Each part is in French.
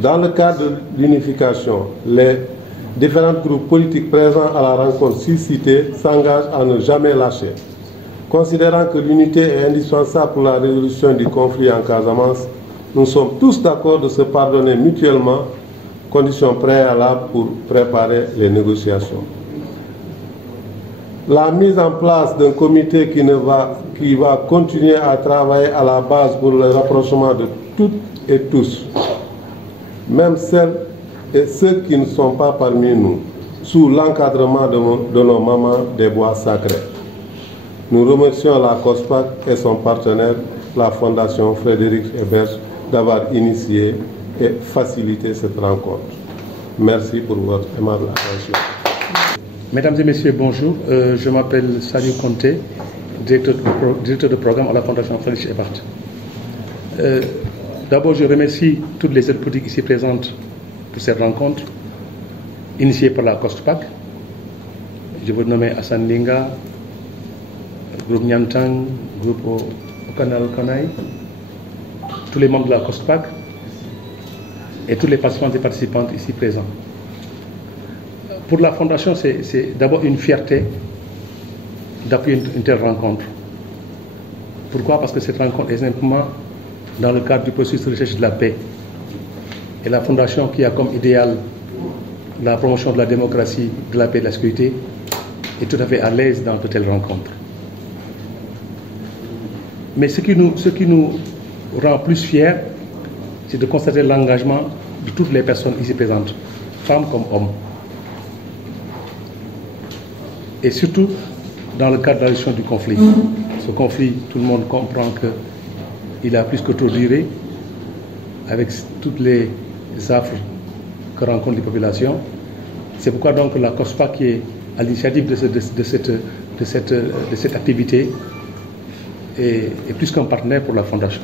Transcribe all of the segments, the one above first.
Dans le cadre de l'unification, les différents groupes politiques présents à la rencontre citée s'engagent à ne jamais lâcher. Considérant que l'unité est indispensable pour la résolution du conflit en Casamance, nous sommes tous d'accord de se pardonner mutuellement, condition préalable pour préparer les négociations. La mise en place d'un comité qui va continuer à travailler à la base pour le rapprochement de toutes et tous, même celles et ceux qui ne sont pas parmi nous, sous l'encadrement de nos mamans des bois sacrés. Nous remercions la COSPAC et son partenaire, la Fondation Frédéric Ebert, d'avoir initié et facilité cette rencontre. Merci pour votre aimable attention. Mesdames et messieurs, bonjour. Je m'appelle Sadio Conté, directeur de programme à la Fondation Frédéric Ebert. D'abord, je remercie toutes les aides politiques ici présentes pour cette rencontre, initiée par la COSPAC. Je veux nommer Hassan Linga, groupe Nyantang, groupe Okanal Kanaï, tous les membres de la COSPAC et tous les participants et participantes ici présents. Pour la Fondation, c'est d'abord une fierté d'appuyer une telle rencontre. Pourquoi? Parce que cette rencontre est simplement dans le cadre du processus de recherche de la paix. Et la Fondation, qui a comme idéal la promotion de la démocratie, de la paix et de la sécurité, est tout à fait à l'aise dans de telles rencontres. Mais ce qui nous rend plus fiers, c'est de constater l'engagement de toutes les personnes ici présentes, femmes comme hommes. Et surtout dans le cadre de la gestion du conflit. Ce conflit, tout le monde comprend qu'il a plus que trop duré, avec toutes les affres que rencontrent les populations. C'est pourquoi donc la COSPAC, qui est à l'initiative de cette activité, est plus qu'un partenaire pour la Fondation.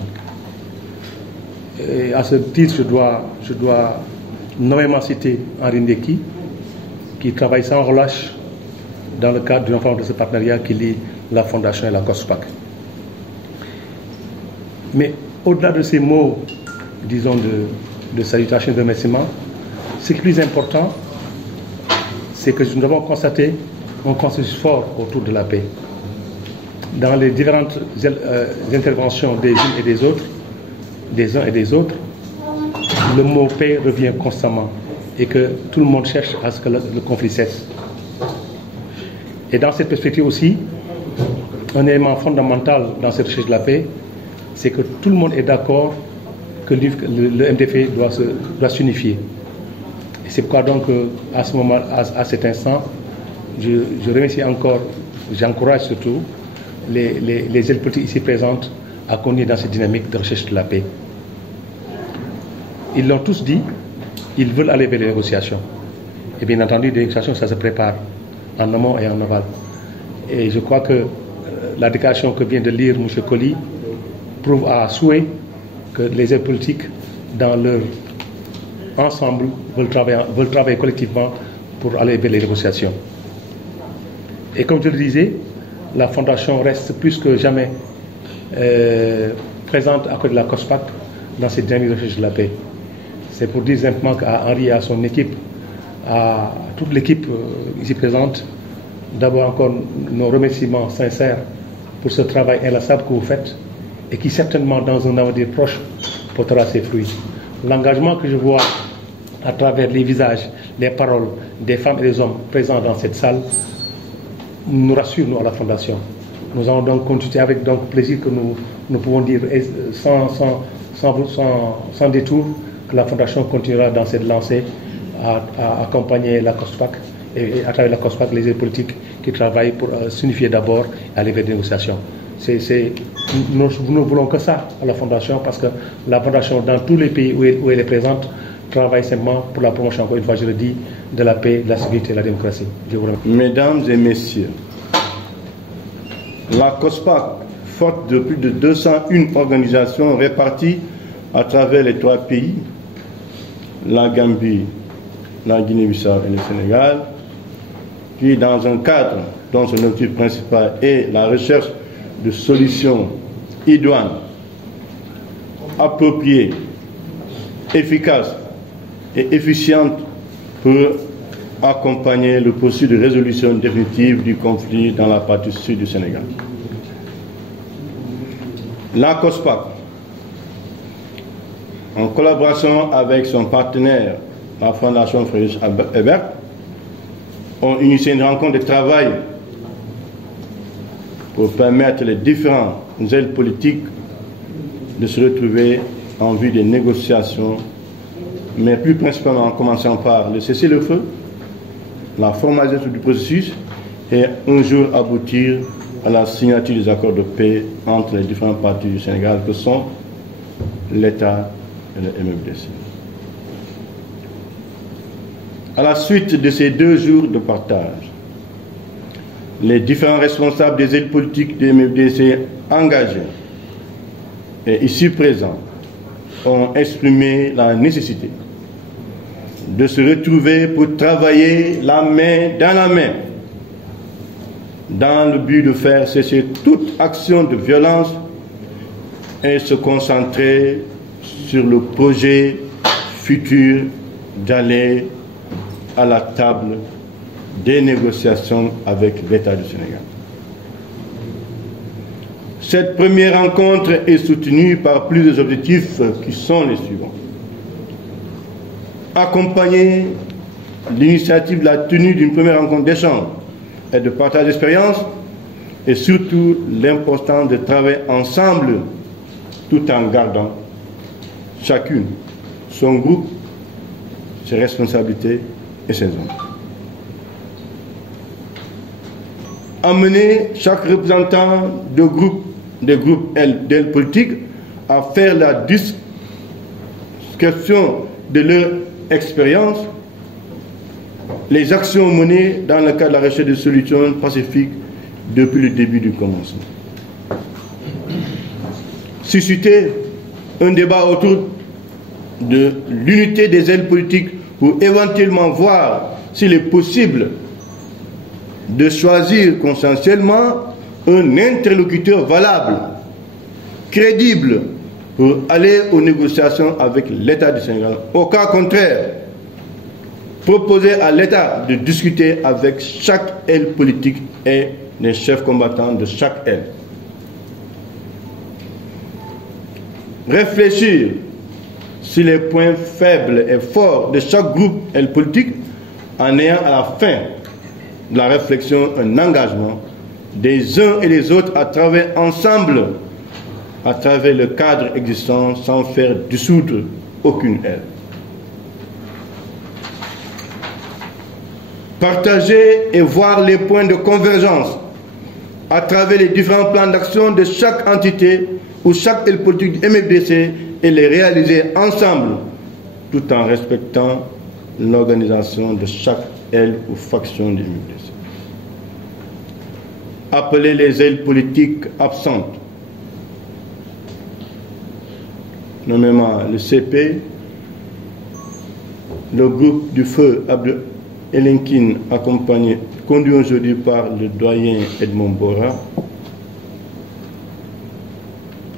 Et à ce titre, je dois nommément citer Henri Ndeki, qui travaille sans relâche dans le cadre d'une forme de ce partenariat qui lie la Fondation et la COSPAC. Mais au-delà de ces mots, disons, de salutation et de remerciement, ce qui est plus important, c'est que nous avons constaté un consensus fort autour de la paix. Dans les différentes interventions des unes et des autres, des uns et des autres, le mot paix revient constamment et que tout le monde cherche à ce que le conflit cesse. Et dans cette perspective aussi, un élément fondamental dans cette recherche de la paix, c'est que tout le monde est d'accord que le MDF doit s'unifier. Et c'est pourquoi donc, à ce moment, à cet instant, je remercie encore, j'encourage surtout les aides politiques ici présentes à continuer dans cette dynamique de recherche de la paix. Ils l'ont tous dit, ils veulent aller vers les négociations. Et bien entendu, les négociations, ça se prépare en amont et en aval. Et je crois que la déclaration que vient de lire M. Colli prouve à souhait que les aides politiques, dans leur ensemble, veulent travailler collectivement pour aller vers les négociations. Et comme je le disais, la Fondation reste plus que jamais présente à côté de la COSPAC dans cette dynamique de recherche de la paix. C'est pour dire simplement qu'à Henri et à son équipe, à toute l'équipe ici présente, d'abord encore nos remerciements sincères pour ce travail inlassable que vous faites et qui certainement dans un avenir proche portera ses fruits. L'engagement que je vois à travers les visages, les paroles des femmes et des hommes présents dans cette salle nous rassure, nous, à la Fondation. Nous allons donc continuer avec plaisir que nous pouvons dire sans détour que la Fondation continuera dans cette lancée à accompagner la COSPAC et à travers la COSPAC les aides politiques qui travaillent pour s'unifier d'abord et aller vers des négociations. Nous ne voulons que ça à la Fondation, parce que la Fondation, dans tous les pays où elle est présente, travaille simplement pour la promotion, encore une fois je le dis, de la paix, de la sécurité et de la démocratie. Je vous remercie. Mesdames et messieurs, la COSPAC, forte de plus de 201 organisations réparties à travers les 3 pays, la Gambie, la Guinée-Bissau et le Sénégal, qui, dans un cadre dont son objectif principal est la recherche de solutions idoines, appropriées, efficaces et efficiente pour accompagner le processus de résolution définitive du conflit dans la partie sud du Sénégal. La COSPAC, en collaboration avec son partenaire, la Fondation Friedrich Ebert, ont initié une rencontre de travail pour permettre les différents ailes politiques de se retrouver en vue des négociations, mais plus principalement en commençant par le cessez-le-feu, la formalisation du processus et un jour aboutir à la signature des accords de paix entre les différentes parties du Sénégal que sont l'État et le MFDC. À la suite de ces 2 jours de partage, les différents responsables des ailes politiques du MFDC engagés et ici présents ont exprimé la nécessité de se retrouver pour travailler la main dans le but de faire cesser toute action de violence et se concentrer sur le projet futur d'aller à la table des négociations avec l'État du Sénégal. Cette première rencontre est soutenue par plusieurs objectifs qui sont les suivants. Accompagner l'initiative de la tenue d'une première rencontre d'échange et de partage d'expérience et surtout l'importance de travailler ensemble tout en gardant chacune son groupe, ses responsabilités et ses hommes. Amener chaque représentant des groupes d'ailes politiques à faire la description de leur expérience, les actions menées dans le cadre de la recherche de solutions pacifiques depuis le début du commencement. Susciter un débat autour de l'unité des ailes politiques pour éventuellement voir s'il est possible de choisir consensuellement un interlocuteur valable, crédible, pour aller aux négociations avec l'État du Sénégal. Au cas contraire, proposer à l'État de discuter avec chaque aile politique et les chefs combattants de chaque aile. Réfléchir sur les points faibles et forts de chaque groupe aile politique en ayant à la fin de la réflexion un engagement des uns et des autres à travailler ensemble à travers le cadre existant sans faire dissoudre aucune aile. Partager et voir les points de convergence à travers les différents plans d'action de chaque entité ou chaque aile politique du MFDC et les réaliser ensemble tout en respectant l'organisation de chaque aile ou faction du MFDC. Appeler les ailes politiques absentes, nommément le CP, le groupe du feu Abdel Elenkin, conduit aujourd'hui par le doyen Edmond Bora,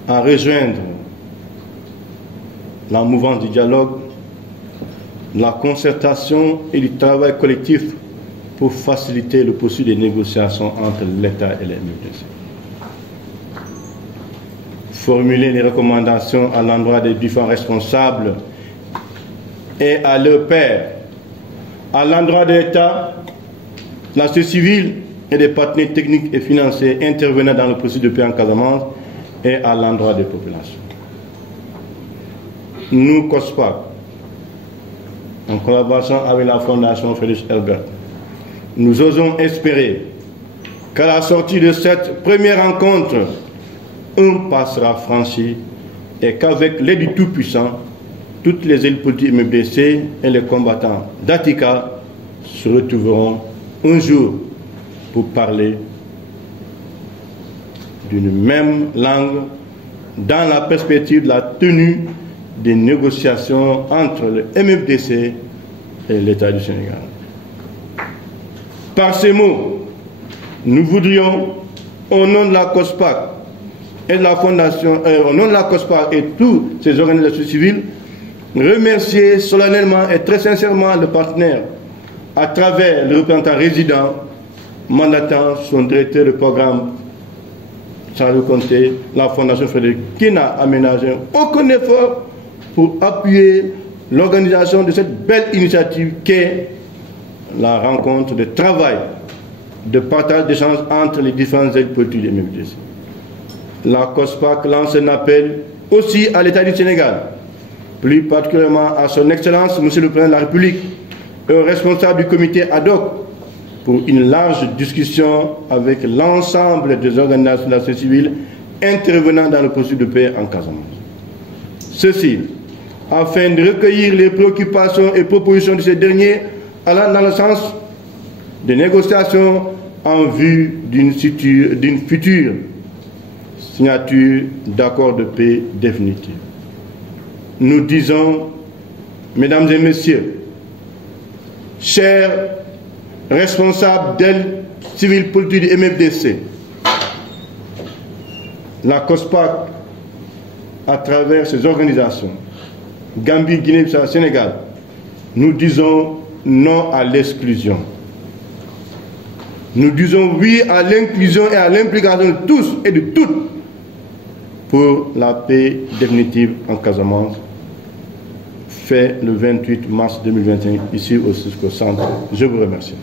à rejoindre la mouvance du dialogue, la concertation et du travail collectif pour faciliter le processus des négociations entre l'État et les MFDC. Formuler les recommandations à l'endroit des différents responsables et à leurs pairs, à l'endroit de l'État, la société civile et des partenaires techniques et financiers intervenant dans le processus de paix en Casamance et à l'endroit des populations. Nous, COSPAC, en collaboration avec la Fondation Friedrich Ebert, nous osons espérer qu'à la sortie de cette première rencontre, un pas sera franchi et qu'avec l'aide du Tout-Puissant, toutes les ailes politiques MFDC et les combattants d'Atika se retrouveront un jour pour parler d'une même langue dans la perspective de la tenue des négociations entre le MFDC et l'État du Sénégal. Par ces mots, nous voudrions, au nom de la COSPAC et de la Fondation, au nom de la COSPAC et toutes ces organisations civiles, remercier solennellement et très sincèrement le partenaire à travers le représentant résident mandatant son directeur de programme, Saliou Konté, la Fondation Frédéric, qui n'a aménagé aucun effort pour appuyer l'organisation de cette belle initiative qu'est la rencontre de travail, de partage d'échanges entre les différentes aides politiques du MFDC. La COSPAC lance un appel aussi à l'État du Sénégal, plus particulièrement à son Excellence, Monsieur le Président de la République, et aux responsables du comité ad hoc pour une large discussion avec l'ensemble des organisations de la société civile intervenant dans le processus de paix en Casamance. Ceci, afin de recueillir les préoccupations et propositions de ces derniers allant dans le sens des négociations en vue d'une future signature d'accords de paix définitifs. Nous disons, mesdames et messieurs, chers responsables d'aide civile politique du MFDC, la COSPAC, à travers ses organisations, Gambie, Guinée-Bissau, Sénégal, nous disons non à l'exclusion. Nous disons oui à l'inclusion et à l'implication de tous et de toutes pour la paix définitive en Casamance, fait le 28 mars 2021, ici au Cisco Centre. Je vous remercie.